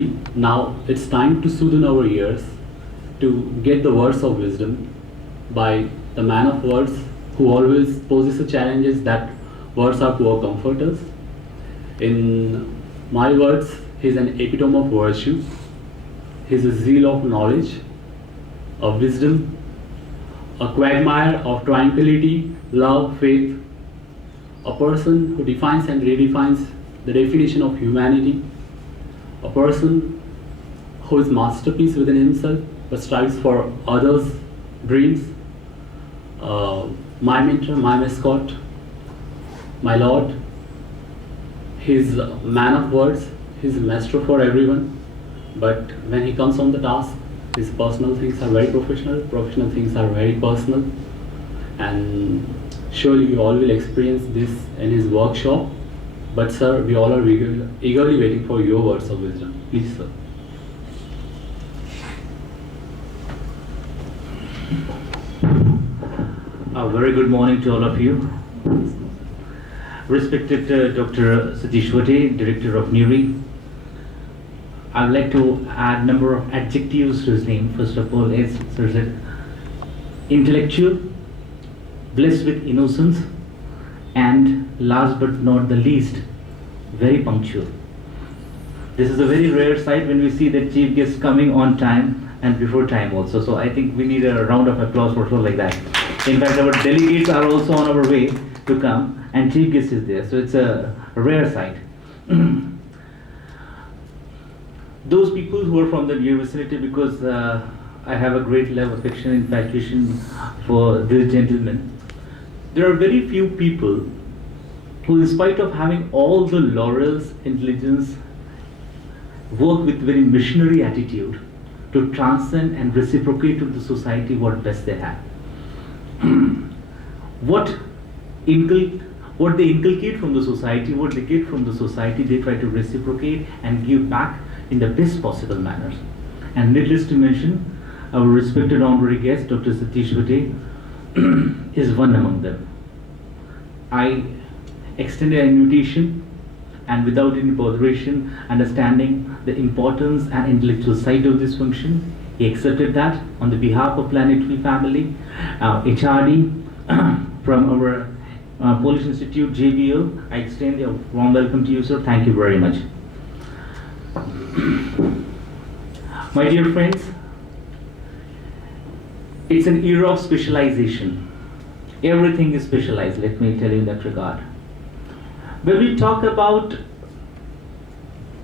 Now it's time to soothe our ears to get the words of wisdom by the man of words who always poses the challenges that words are poor comforters. In my words, he's an epitome of virtue. He's a zeal of knowledge, of wisdom, a quagmire of tranquility, love, faith, a person who defines and redefines the definition of humanity, a person who is masterpiece within himself but strives for others' dreams. My mentor, my mascot, my lord. He's a man of words, he's a master for everyone, but when he comes on the task, his personal things are very professional, professional things are very personal, and surely you all will experience this in his workshop. But sir, we all are eagerly waiting for your words of wisdom. Please, sir. A very good morning to all of you. Respected Dr. Satish Vate, Director of NURI. I would like to add a number of adjectives to his name. First of all, is intellectual, blessed with innocence, and last but not the least, very punctual. This is a very rare sight when we see that chief guests coming on time and before time also. So I think we need a round of applause for show like that. In fact, our delegates are also on our way to come and chief guest is there. So it's a rare sight. Those people who are from the near vicinity, because I have a great love, affection, infatuation for this gentleman. There are very few people who, in spite of having all the laurels, intelligence, work with very missionary attitude to transcend and reciprocate to the society what best they have. What they inculcate from the society, what they get from the society, they try to reciprocate and give back in the best possible manners. And needless to mention, our respected honorary guest, Dr. Satish Vate, is one among them. I extended an invitation, and without any botheration, understanding the importance and intellectual side of this function, he accepted that on the behalf of Planetary Family, HRD, from our Polish Institute, JBL. I extend a warm welcome to you, sir. Thank you very much. My dear friends, it's an era of specialization. Everything is specialized, let me tell you in that regard. When we talk about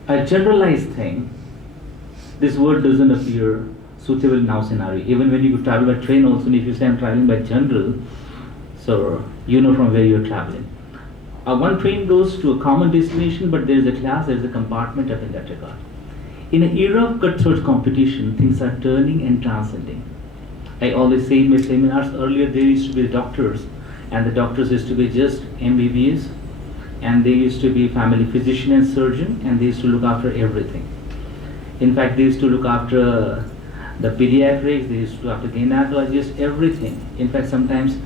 a generalized thing, this word doesn't appear suitable in our scenario. Even when you travel by train also, if you say I'm traveling by general, so you know from where you're traveling. One train goes to a common destination, but there is a class, there is a compartment up in that regard. In an era of cutthroat competition, things are turning and transcending. I always say in my seminars, earlier there used to be doctors, and the doctors used to be just MBBS, and they used to be family physician and surgeon, and they used to look after everything. In fact, they used to look after the pediatrics, they used to look after gynecologists, everything. In fact, sometimes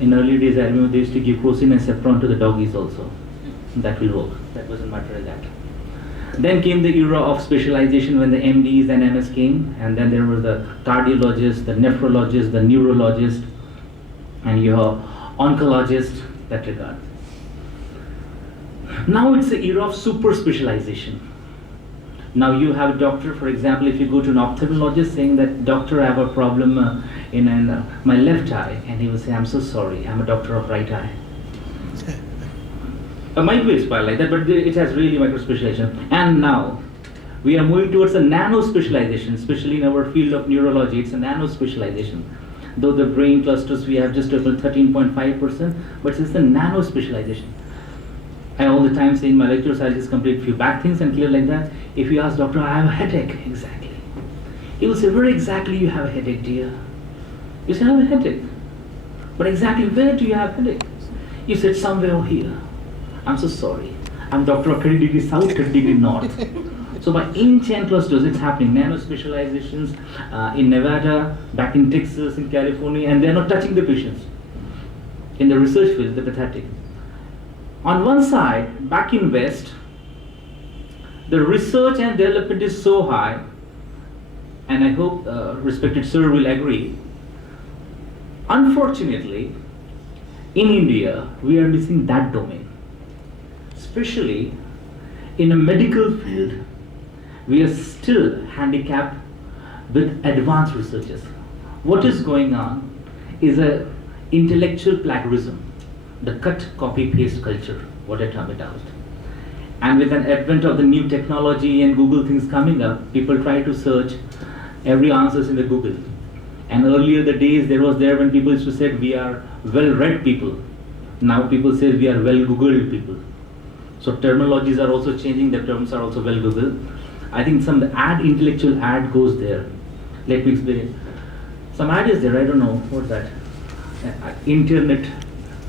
in early days, I remember they used to give crocin and Ceptron to the doggies also. That will work. That wasn't matter of that. Then came the era of specialization when the MDs and MS came, and then there was the cardiologist, the nephrologist, the neurologist, and your oncologist, that regard. Now it's the era of super specialization. Now you have a doctor, for example, if you go to an ophthalmologist saying that, doctor, I have a problem in my left eye, and he will say, I'm so sorry, I'm a doctor of right eye. Might be inspired like that, but it has really micro specialization. And now we are moving towards a nano specialization, especially in our field of neurology. It's a nano specialization. Though the brain clusters we have just about 13.5%, but it's a nano specialization. I all the time say in my lectures, I'll just complete a few back things and clear like that. If you ask doctor, I have a headache, exactly. He will say, where exactly you have a headache, dear? You say, I have a headache. But exactly where do you have a headache? You said, somewhere over here. I'm so sorry. I'm doctor of 30 degrees south, 30 degrees north. So by inch and clusters, it's happening. Nano specializations in Nevada, back in Texas, in California, and they're not touching the patients. In the research field, they're pathetic. On one side, back in West, The research and development is so high, and I hope respected sir will agree. Unfortunately, in India, we are missing that domain. Especially in a medical field, we are still handicapped with advanced researches. What is going on is a intellectual plagiarism, the cut, copy, paste culture, what I term it out. And with an advent of the new technology and Google things coming up, people try to search every answers in the Google. And earlier the days there was there when people used to say we are well-read people. Now people say we are well-Googled people. So terminologies are also changing, the terms are also well-Googled. I think some intellectual ad goes there. Let me explain. Some ad is there, I don't know, what's that? Internet.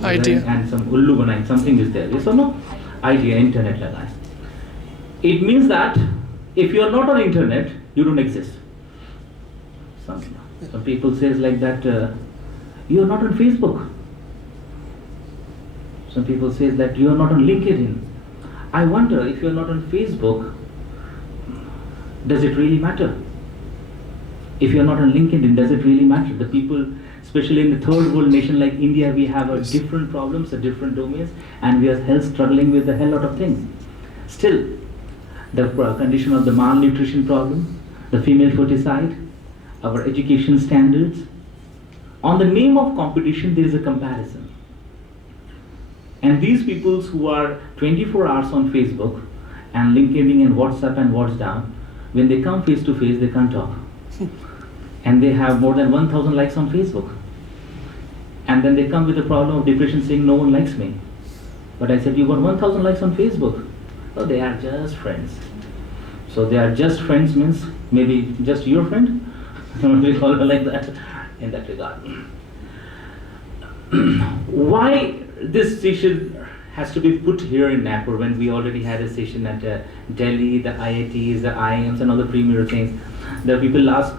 Idea. And some ullu banai, something is there. Yes or no? Idea, internet lagai. It means that if you are not on internet, you don't exist. Some people says like that, you are not on Facebook. Some people says that you are not on LinkedIn. I wonder if you are not on Facebook, does it really matter? If you are not on LinkedIn, does it really matter? The people, especially in the third world nation like India, we have a different problems, a different domains, and we are hell struggling with a hell lot of things. Still, the condition of the malnutrition problem, the female foeticide, our education standards. On the name of competition, there is a comparison. And these people who are 24 hours on Facebook and LinkedIn and WhatsApp and WhatsApp, when they come face to face, they can't talk. And they have more than 1,000 likes on Facebook. And then they come with the problem of depression saying no one likes me. But I said, you got 1,000 likes on Facebook. Oh, they are just friends. So they are just friends means maybe just your friend? We call it like that in that regard. Why this session has to be put here in Nagpur when we already had a session at Delhi, the IITs, the IIMs and other premier things. The people ask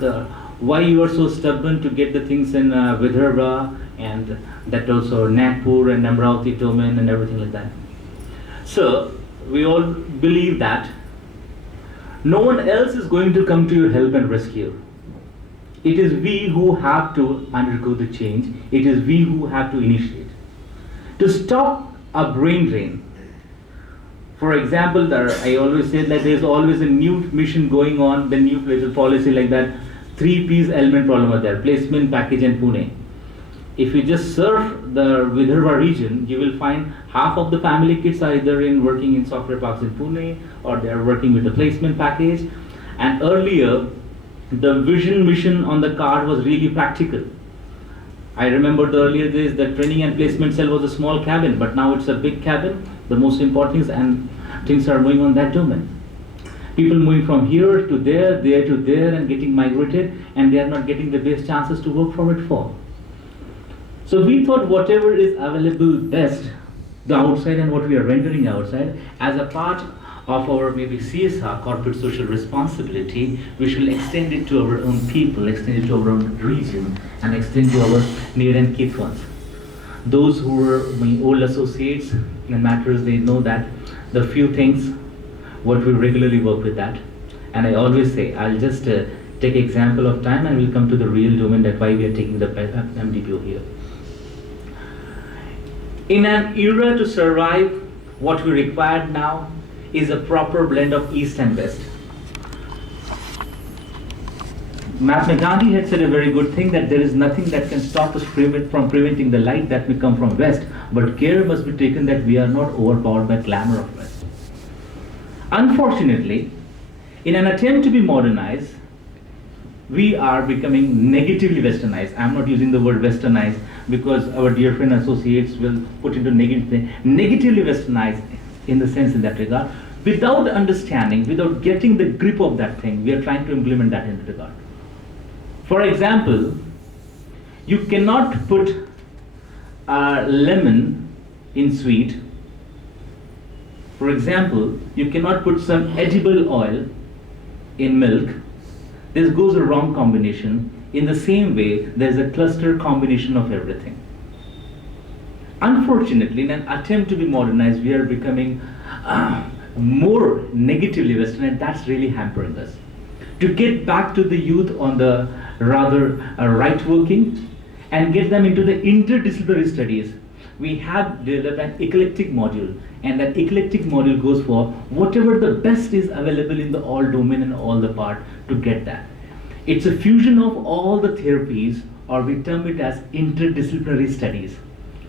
why you are so stubborn to get the things in Vidarbha and that also Nagpur and Amravati domain and everything like that. So we all believe that no one else is going to come to your help and rescue. It is we who have to undergo the change. It is we who have to initiate. To stop a brain drain. For example, I always say that there is always a new mission going on, the new place policy like that. 3 P's element problem are there, placement, package and Pune. If you just surf the Vidarbha region, you will find half of the family kids are either working in software parks in Pune or they are working with the placement package. And earlier, the vision mission on the card was really practical. I remember the earlier days the training and placement cell was a small cabin, but now it's a big cabin. The most important things and things are moving on that domain. People moving from here to there to there and getting migrated, and they are not getting the best chances to work for it for. So we thought whatever is available best, the outside and what we are rendering outside, as a part of our maybe CSR, corporate social responsibility, we should extend it to our own people, extend it to our own region, and extend to our near and kith ones. Those who were my old associates in matters, they know that the few things what we regularly work with that. And I always say, I'll just take example of time and we'll come to the real domain that why we are taking the MDPO here. In an era to survive, what we require now is a proper blend of East and West. Mahatma Gandhi had said a very good thing that there is nothing that can stop us from preventing the light that may come from West, but care must be taken that we are not overpowered by clamor of West. Unfortunately, in an attempt to be modernized, we are becoming negatively westernized. I'm not using the word westernized because our dear friend associates will put into negatively westernized in the sense in that regard. Without understanding, without getting the grip of that thing, we are trying to implement that in that regard. For example, you cannot put a lemon in sweet. For example, you cannot put some edible oil in milk. This goes a wrong combination. In the same way, there's a cluster combination of everything. Unfortunately, in an attempt to be modernized, we are becoming more negatively Western, and that's really hampering us. To get back to the youth on the rather right working and get them into the interdisciplinary studies, we have developed an eclectic module, and that eclectic module goes for whatever the best is available in the all domain and all the part to get that. It's a fusion of all the therapies, or we term it as interdisciplinary studies,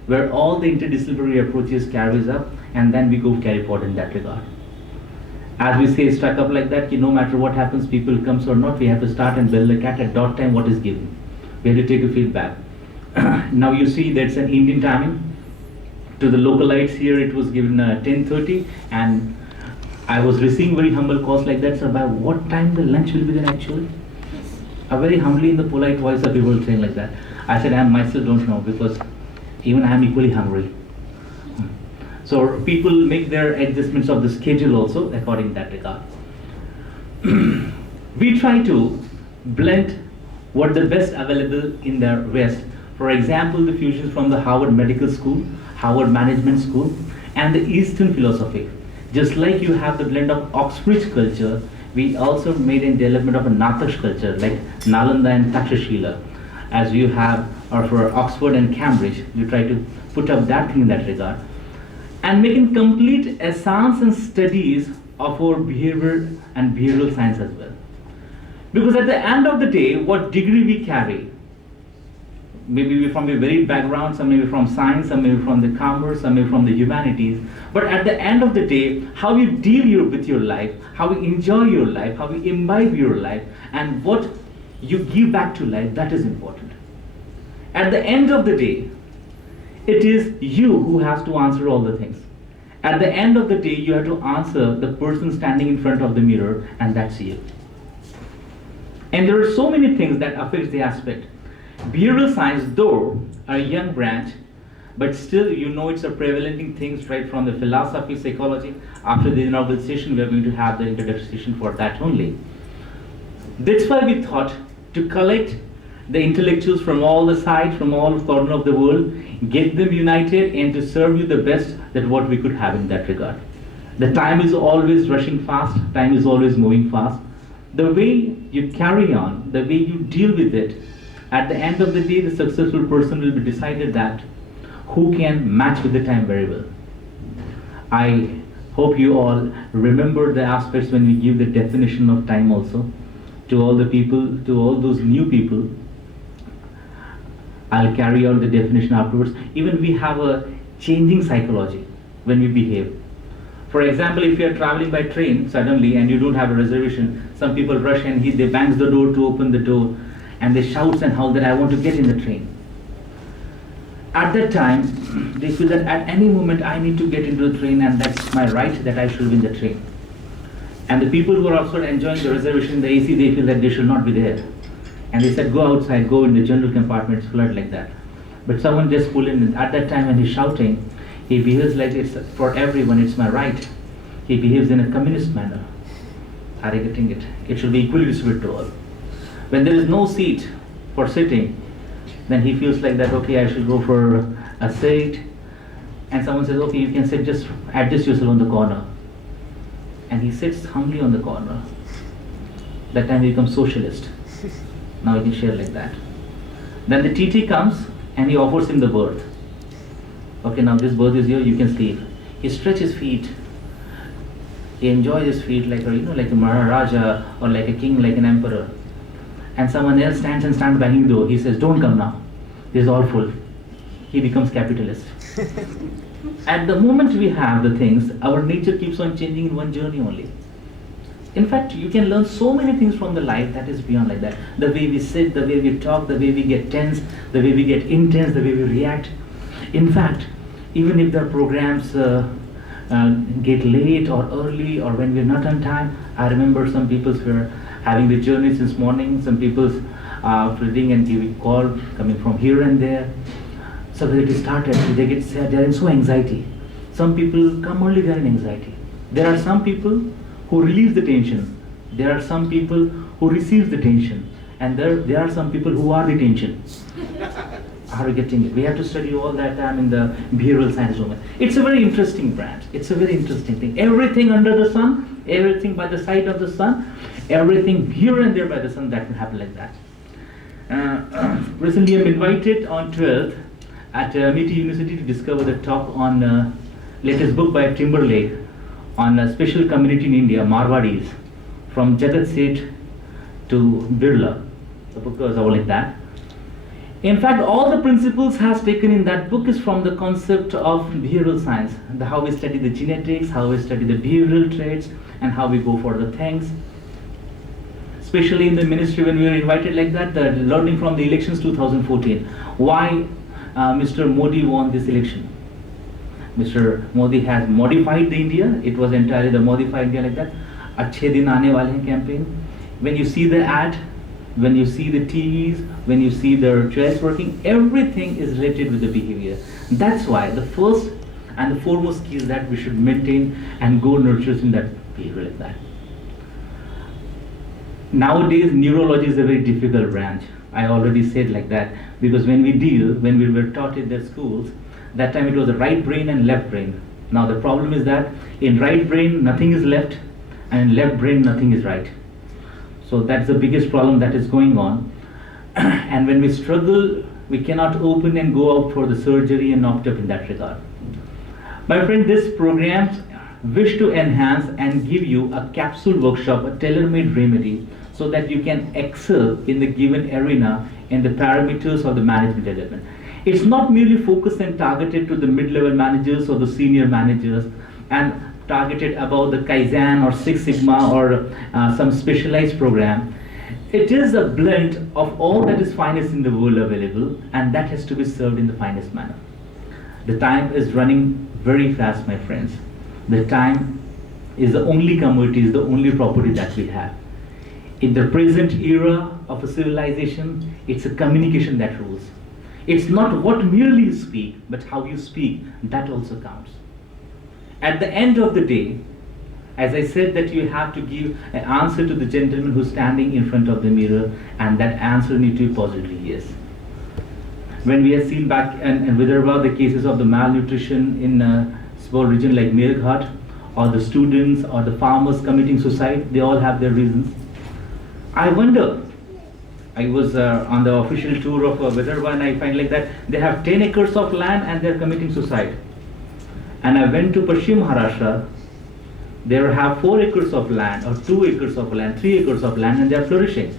where all the interdisciplinary approaches carries up, and then we go carry forward in that regard. As we say, stuck up like that, no matter what happens, people comes or not, we have to start and build the cat at dot time what is given. We have to take a feedback. Now you see that's an Indian timing. To the localites here, it was given 10:30, and I was receiving very humble calls like that. So by what time the lunch will be then actually? Very humbly in the polite voice of people saying like that. I said I myself don't know, because even I am equally hungry. So people make their adjustments of the schedule also according to that regard. We try to blend what the best available in the West. For example, the fusions from the Harvard Medical School, Harvard Management School, and the Eastern philosophy. Just like you have the blend of Oxbridge culture, we also made a development of a Natash culture, like Nalanda and Takshashila. As you have, or for Oxford and Cambridge, you try to put up that thing in that regard. And making complete essence and studies of our behavior and behavioral science as well. Because at the end of the day, what degree we carry, maybe we're from a varied background, some maybe from science, some maybe from the commerce, some maybe from the humanities, but at the end of the day, how you deal with your life, how you enjoy your life, how you imbibe your life, and what you give back to life, that is important. At the end of the day, it is you who has to answer all the things. At the end of the day, you have to answer the person standing in front of the mirror, and that's you. And there are so many things that affect the aspect. Behavioral science, though a young branch, but still it's a prevalent thing right from the philosophy, psychology. After the inaugural session, we are going to have the introduction session for that only. That's why we thought to collect the intellectuals from all the sides, from all corners of the world, get them united, and to serve you the best that what we could have in that regard. The time is always rushing fast, time is always moving fast. The way you carry on, the way you deal with it, at the end of the day, the successful person will be decided that who can match with the time very well. I hope you all remember the aspects when we give the definition of time also to all the people, to all those new people. I'll carry out the definition afterwards. Even we have a changing psychology when we behave. For example, if you are traveling by train suddenly and you don't have a reservation, some people rush and they bangs the door to open the door, and they shouts and howl that I want to get in the train. At that time, they feel that at any moment I need to get into the train, and that's my right that I should be in the train. And the people who are also enjoying the reservation in the AC, they feel that they should not be there. And they said, go outside, go in the general compartments, flood like that. But someone just pulled in. At that time when he's shouting, he behaves like it's for everyone, it's my right. He behaves in a communist manner. Are you getting it? It should be equally distributed to all. When there is no seat for sitting, then he feels like that, okay, I should go for a seat. And someone says, okay, you can sit, just adjust yourself on the corner. And he sits humbly on the corner. That time he becomes socialist. Now he can share like that. Then the TT comes and he offers him the berth. Okay, now this berth is here, you can sleep. He stretches his feet. He enjoys his feet like a, like a Maharaja or like a king, like an emperor. And someone else stands banging the door. He says, don't come now. This is all full. He becomes capitalist. At the moment we have the things, our nature keeps on changing in one journey only. In fact, you can learn so many things from the life that is beyond like that. The way we sit, the way we talk, the way we get tense, the way we get intense, the way we react. In fact, even if the programs get late or early or when we're not on time, I remember some people were having the journey since morning, some people reading and giving call coming from here and there. So when it started, they get sad, they're in so anxiety. Some people come early, they're in anxiety. There are some people who relieve the tension. There are some people who receive the tension. And there are some people who are the tension. are getting it. We have to study all that time in the behavioral science domain. It's a very interesting branch. It's a very interesting thing. Everything under the sun, everything by the side of the sun, everything here and there by the sun, that can happen like that. Recently I'm invited on 12th at MIT University to discover the talk on latest book by Timberlake on a special community in India, Marwadis, from Jagat Seth to Birla. The book goes all like that. In fact, all the principles has taken in that book is from the concept of behavioral science, how we study the genetics, how we study the behavioral traits, and how we go for the things. Especially in the ministry when we were invited like that, the learning from the elections 2014. Why Mr. Modi won this election? Mr. Modi has modified the India. It was entirely the modified India like that. Achhe din aane wale hain campaign. When you see the ad, when you see the TVs, when you see their chairs working, everything is related with the behavior. That's why the first and the foremost key is that we should maintain and go nurturing that behavior like that. Nowadays, neurology is a very difficult branch. I already said like that because when we were taught in the schools, that time it was the right brain and left brain. Now the problem is that in right brain nothing is left, and in left brain nothing is right. So that's the biggest problem that is going on. And when we struggle, we cannot open and go out for the surgery and opt up in that regard. My friend, this program wish to enhance and give you a capsule workshop, a tailor-made remedy, so that you can excel in the given arena in the parameters of the management development. It's not merely focused and targeted to the mid-level managers or the senior managers and targeted about the Kaizen or Six Sigma or some specialized program. It is a blend of all that is finest in the world available, and that has to be served in the finest manner. The time is running very fast, my friends. The time is the only commodity, is the only property that we have. In the present era of a civilization, it's a communication that rules. It's not what merely you speak, but how you speak, that also counts. At the end of the day, as I said, that you have to give an answer to the gentleman who's standing in front of the mirror, and that answer needs to be positively yes. When we have seen back in Vidarbha the cases of the malnutrition in a small region like Melghat, or the students or the farmers committing suicide, they all have their reasons. I wonder, I was on the official tour of Vidarbha and I find like that they have 10 acres of land and they're committing suicide. And I went to Paschim Maharashtra, they have 4 acres of land or 2 acres of land, 3 acres of land, and they are flourishing.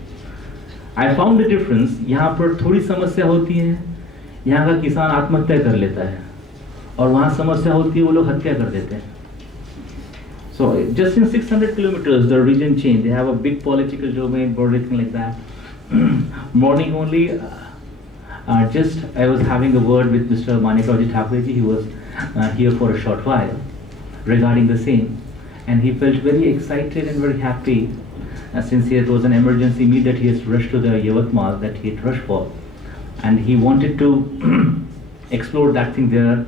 I found the difference. यहाँ पर थोड़ी समस्या होती है, यहाँ का किसान आत्महत्या कर लेता है, और वहाँ समस्या होती है वो लोग हत्या कर देते हैं. So just in 600 kilometers, the region changed. They have a big political domain, everything like that. Morning only, just I was having a word with Mr. Manikauji Thakurji. He was here for a short while regarding the same, and he felt very excited and very happy since it was an emergency meet that he has rushed to the Yavatmal that he had rushed for, and he wanted to explore that thing there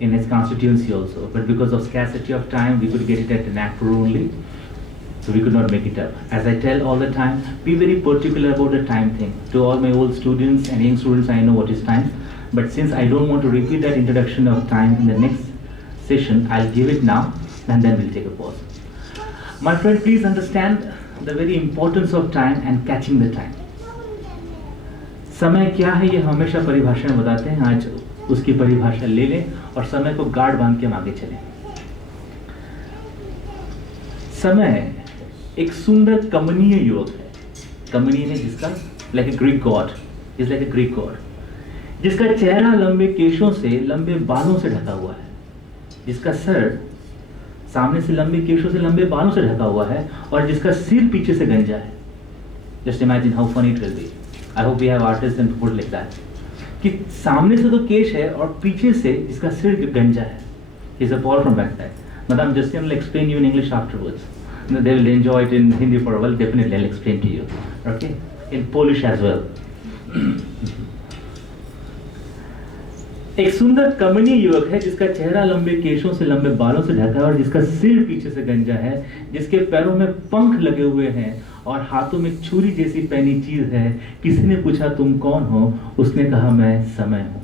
in his constituency also, but because of scarcity of time, we could get it at Nagpur only, so we could not make it up. As I tell all the time, be very particular about the time thing. To all my old students and young students, I know what is time, but since I don't want to repeat that introduction of time in the next session, I'll give it now, and then we'll take a pause. My friend, please understand the very importance of time and catching the time. समय क्या है ये हमेशा परिभाषा में बताते हैं, आज उसकी परिभाषा ले लें और समय को गार्ड बांध के हम आगे चलें. समय एक सुंदर कमनीय युवक है. कमनीय है जिसका like a Greek god, is like a Greek god, जिसका चेहरा लंबे केशों से, लंबे बालों से ढका हुआ है, जिसका सर सामने से लंबे केशों से, लंबे बालों से ढका हुआ है, और जिसका सिर पीछे से गंजा है. Just imagine how funny it will be. I hope we have artists and put like that. कि सामने से तो केश है और पीछे से जिसका सिर गंजा है. He's a Paul from backside. Madam Justin will explain you in English afterwards. They will enjoy it in Hindi for a while. Definitely I'll explain to you. Okay? In Polish as well. एक सुंदर कमनीय युवक है जिसका चेहरा लंबे केशों से लंबे बालों से ढका है और जिसका सिर पीछे से गंजा है, जिसके पैरों में पंख लगे हुए हैं और हाथों में छुरी जैसी पहनी चीज है। किसी ने पूछा तुम कौन हो? उसने कहा मैं समय हूं।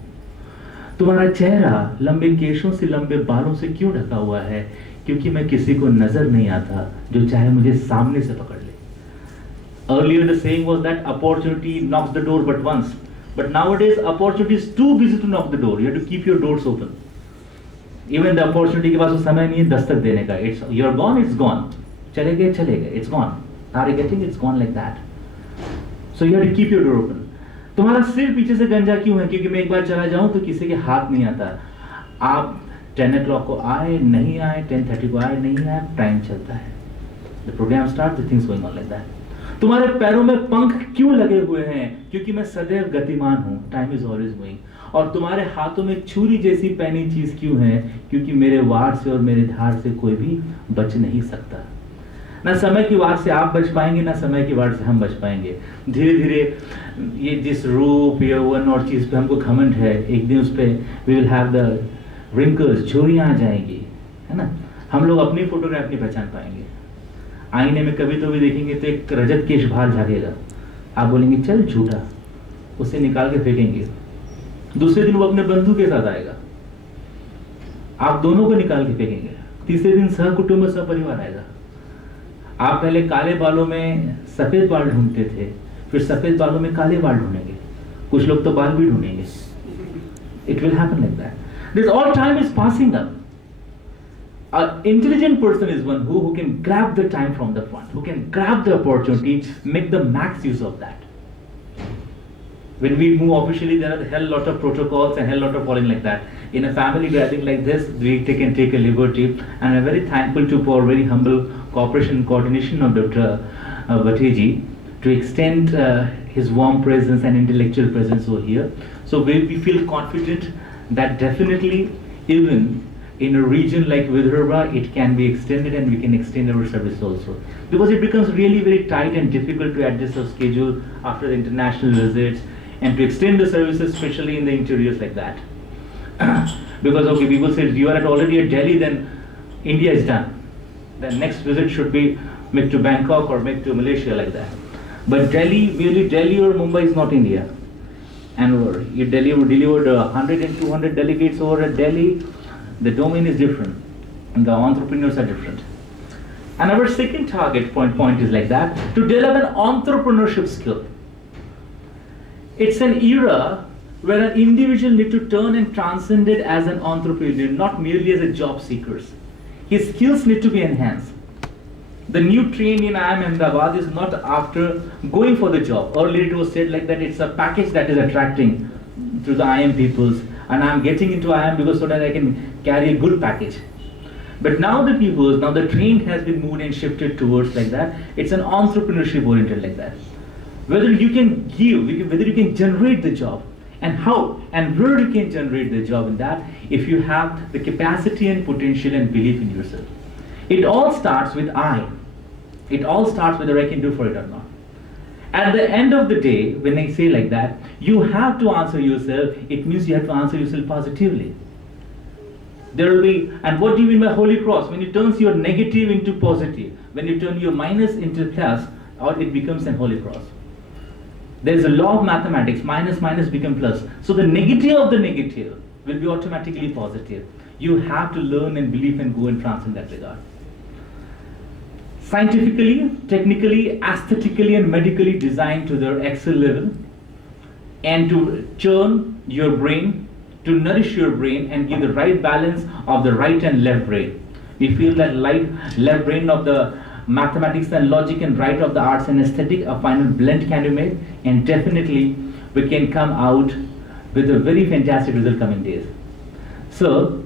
तुम्हारा चेहरा लंबे केशों से लंबे बालों से क्यों ढका हुआ है? क्योंकि मैं किसी को नजर नहीं आता जो चाहे मुझे सामने से पकड़ ले। Earlier the saying was that opportunity knocks the door but once. But nowadays opportunity is too busy to knock the door. You have to keep your doors open. Even the opportunity के पास वो समय नहीं है दस्तक देने का. It's you're gone, it's gone. चले गए, it's gone. Are you getting? It's gone like that. So you have to keep your door open. तुम्हारा सिर पीछे से गंजा क्यों है? क्योंकि मैं एक बार चला जाऊं तो किसी के हाथ नहीं आता। आप 10 o'clock को आए नहीं आए, 10:30 को आए नहीं आए, टाइम चलता है। The program starts, the things going on like that. तुम्हारे पैरों में पंख क्यों लगे हुए हैं? क्योंकि मैं सदैव गतिमान हूं, टाइम इज ऑलवेज मूविंग। और तुम्हारे हाथों में छुरी जैसी पहनी चीज क्यों है? क्योंकि मेरे वार से और मेरे धार से कोई भी बच नहीं सकता। ना समय की वार से आप बच पाएंगे, ना समय की वार से हम बच पाएंगे। धीरे धीरे ये जिस रूप यौवन और चीज पे हमको घमंड है, एक दिन उस पे we will have the wrinkles, झुर्रियां आ जाएंगी, है ना। हम लोग अपनी फोटोग्राफ नहीं पहचान पाएंगे। आईने में कभी तो भी देखेंगे तो एक रजत केश बाहर झाकेगा, आप बोलेंगे चल झूठा, उसे निकाल के फेंकेंगे। दूसरे दिन वो अपने बंधु के साथ आएगा, आप दोनों को निकाल के फेंकेंगे। तीसरे दिन सह कुटुंब सह परिवार आएगा। आप पहले काले बालों में सफेद बाल ढूंढते थे, फिर सफेद बालों में काले बाल ढूंढेंगे, कुछ लोग तो बाल भी ढूंढेंगे। It will happen like that. This all time is passing up. An intelligent person is one who can grab the time from the front, who can grab the opportunity, make the max use of that. When we move officially, there are a hell lot of protocols and hell lot of following like that. In a family gathering like this, we can take a liberty, and I'm very thankful to for very humble cooperation and coordination of Dr. Bhateji to extend his warm presence and intellectual presence over here. So we feel confident that definitely even in a region like Vidarbha, it can be extended and we can extend our service also. Because it becomes really very tight and difficult to adjust our schedule after the international visits and to extend the services, especially in the interiors like that. Because okay, people say you are already at Delhi, then India is done. The next visit should be made to Bangkok or made to Malaysia like that. But Delhi, really Delhi or Mumbai is not India. And you delivered 100 and 200 delegates over at Delhi. The domain is different, and the entrepreneurs are different. And our second target point is like that, to develop an entrepreneurship skill. It's an era where an individual need to turn and transcend it as an entrepreneur, not merely as a job seeker. His skills need to be enhanced. The new train in IIM Ahmedabad is not after going for the job. Earlier it was said like that it's a package that is attracting to the IIM peoples, and I'm getting into IIM because so that I can carry a good package. But now the train has been moved and shifted towards like that. It's an entrepreneurship oriented like that. Whether you can give, whether you can generate the job, and how and where you can generate the job in that, if you have the capacity and potential and belief in yourself. It all starts with I. It all starts whether I can do for it or not. At the end of the day, when I say like that, you have to answer yourself. It means you have to answer yourself positively. There will be, and what do you mean by holy cross? When it turns your negative into positive, when you turn your minus into plus, or it becomes an holy cross. There is a law of mathematics, minus minus become plus. So the negative of the negative will be automatically positive. You have to learn and believe and go and transcend that regard. Scientifically, technically, aesthetically and medically designed to their excel level, and to churn your brain, to nourish your brain and give the right balance of the right and left brain. We feel that left brain of the mathematics and logic and right of the arts and aesthetic, a final blend can be made, and definitely we can come out with a very fantastic result coming days. So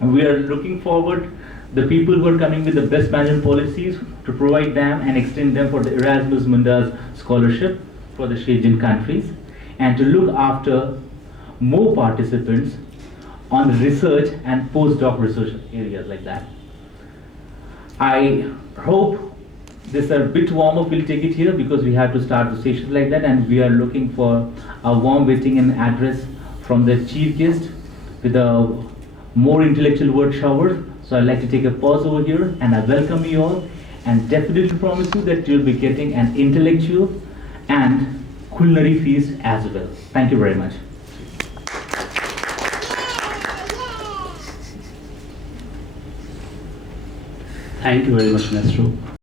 we are looking forward the people who are coming with the best management policies to provide them and extend them for the Erasmus Mundus scholarship for the Asian countries, and to look after more participants on research and postdoc research areas like that. I hope this a bit warm up, we'll take it here because we have to start the sessions like that, and we are looking for a warm waiting and address from the chief guest with a more intellectual word shower. So I'd like to take a pause over here and I welcome you all and definitely promise you that you'll be getting an intellectual and culinary feast as well. Thank you very much. Thank you very much, Maestro.